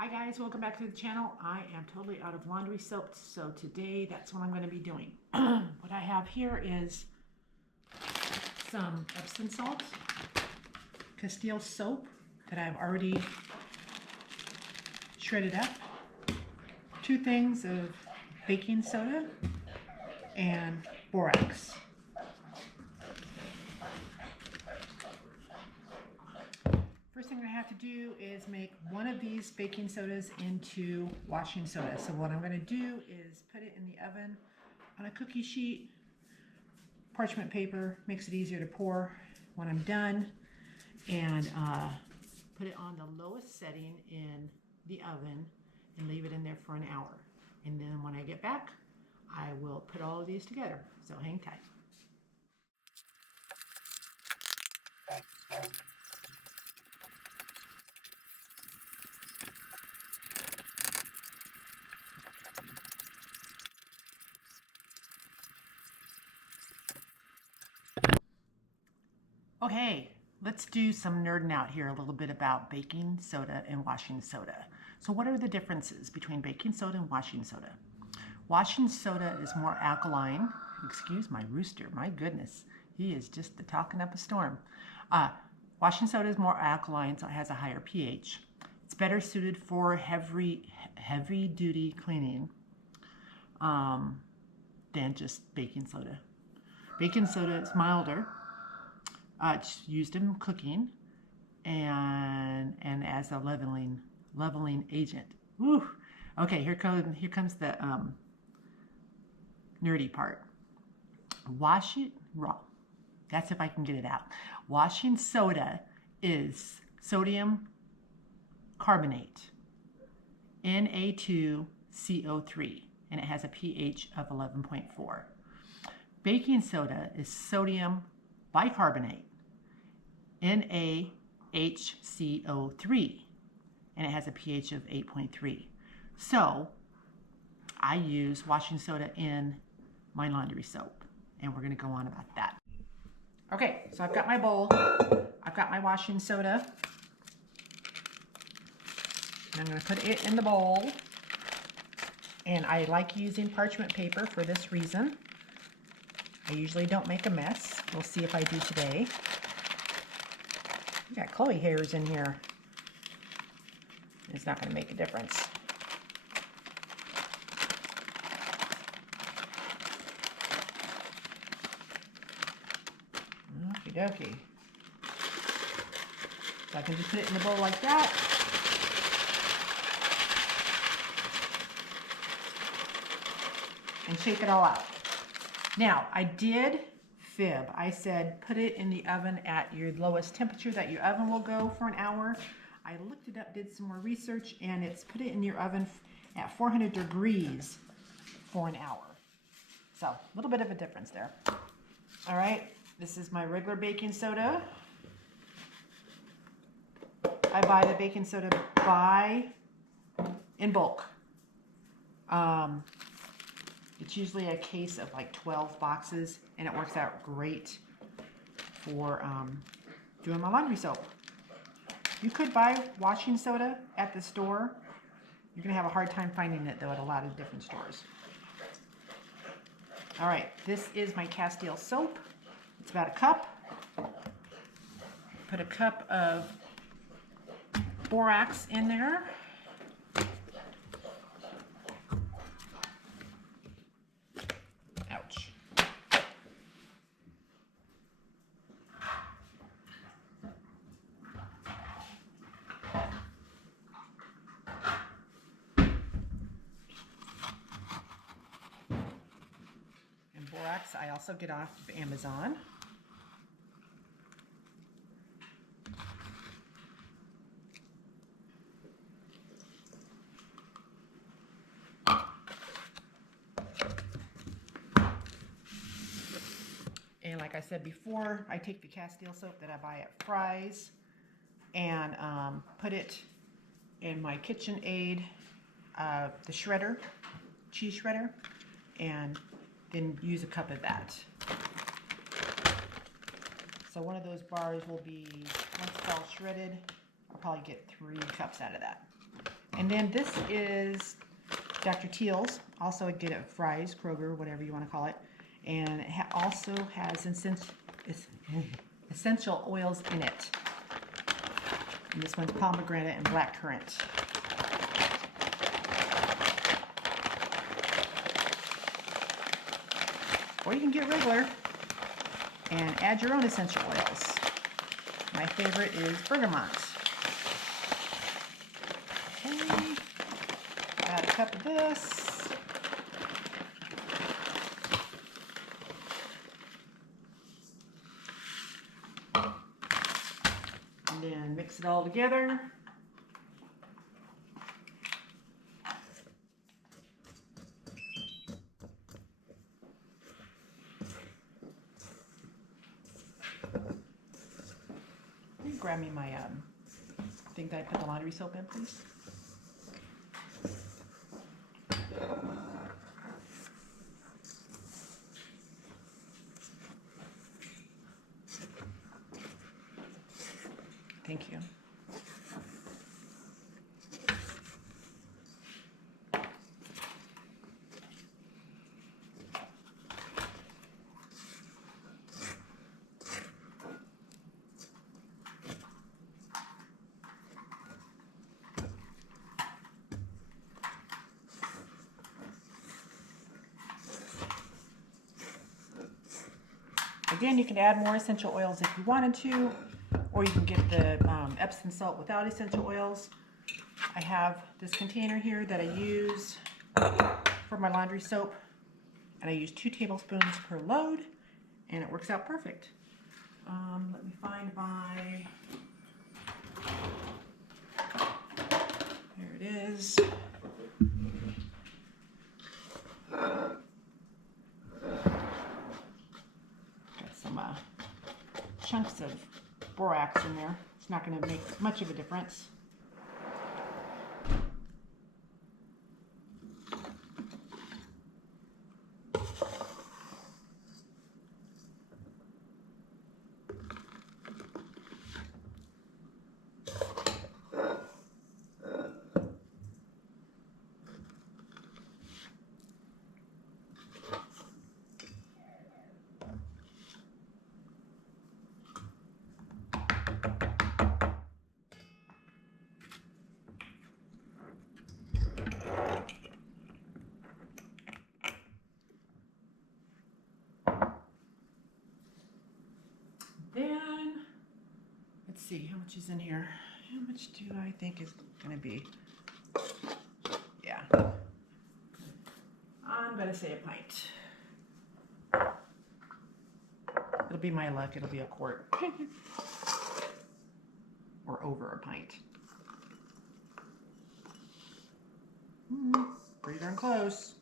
Hi guys, welcome back to the channel. I am totally out of laundry soap, so today that's what I'm going to be doing. What I have here is some Epsom salt, Castile soap that I've already shredded up, 2 things of baking soda, and borax. First thing I have to do is make one of these baking sodas into washing soda. So what I'm going to do is put it in the oven on a cookie sheet, parchment paper, makes it easier to pour when I'm done, and put it on the lowest setting in the oven and leave it in there for an hour. And then when I get back, I will put all of these together. So hang tight. Okay, let's do some nerding out here a little bit about baking soda and washing soda. So what are the differences between baking soda and washing soda? Washing soda is more alkaline. Excuse my rooster, my goodness. He is just talking up a storm. Washing soda is more alkaline, so it has a higher pH. It's better suited for heavy duty cleaning than just baking soda. Baking soda is milder. It's used in cooking and as a leveling agent. Woo! Okay, here comes the nerdy part. Wash it raw. That's if I can get it out. Washing soda is sodium carbonate, Na2CO3, and it has a pH of 11.4. Baking soda is sodium bicarbonate, NaHCO3, and it has a pH of 8.3. So I use washing soda in my laundry soap, and we're going to go on about that. Okay, so I've got my bowl, I've got my washing soda, and I'm going to put it in the bowl, and I like using parchment paper for this reason. I usually don't make a mess. We'll see if I do today. We got Chloe hairs in here. It's not going to make a difference. Okie dokie. So I can just put it in the bowl like that. And shake it all out. Now, I did fib. I said put it in the oven at your lowest temperature that your oven will go for an hour. I looked it up, did some more research, and it's put it in your oven at 400 degrees for an hour. So, a little bit of a difference there. All right, this is my regular baking soda. I buy the baking soda in bulk. It's usually a case of like 12 boxes, and it works out great for doing my laundry soap. You could buy washing soda at the store. You're going to have a hard time finding it, though, at a lot of different stores. All right, this is my Castile soap. It's about a cup. Put a cup of borax in there. Ouch. And borax I also get off of Amazon. And like I said before, I take the Castile soap that I buy at Fry's and put it in my KitchenAid, the shredder, cheese shredder, and then use a cup of that. So one of those bars will be, once it's all shredded, I'll probably get 3 cups out of that. And then this is Dr. Teal's. Also get it at Fry's, Kroger, whatever you want to call it. And it also has essential oils in it. And this one's pomegranate and blackcurrant. Or you can get regular and add your own essential oils. My favorite is bergamot. Okay, add a cup of this. And then mix it all together. Grab me my thing that I put the laundry soap in, please. Thank you. Again, you can add more essential oils if you wanted to, or you can get the Epsom salt without essential oils. I have this container here that I use for my laundry soap, and I use 2 tablespoons per load, and it works out perfect. Let me find my, there it is. Chunks of borax in there. It's not going to make much of a difference. Then, let's see, how much is in here? How much do I think is going to be? Yeah. I'm going to say a pint. It'll be my luck. It'll be a quart. Or over a pint. Pretty darn close.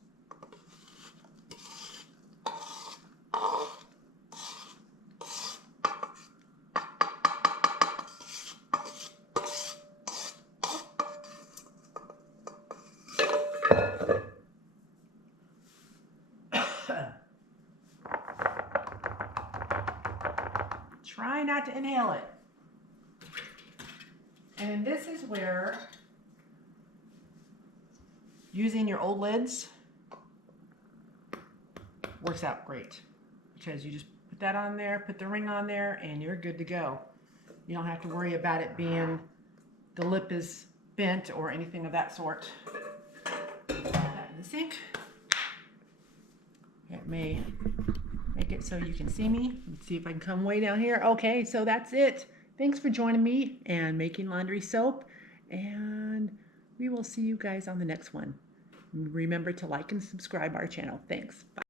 Try not to inhale it. And this is where using your old lids works out great, because you just put that on there, put the ring on there, and you're good to go. You don't have to worry about it being, the lip is bent or anything of that sort. Put that in the sink. It may make it so you can see me. Let's see if I can come way down here. Okay, so that's it. Thanks for joining me and making laundry soap, and we will see you guys on the next one. Remember to like and subscribe our channel. Thanks. Bye.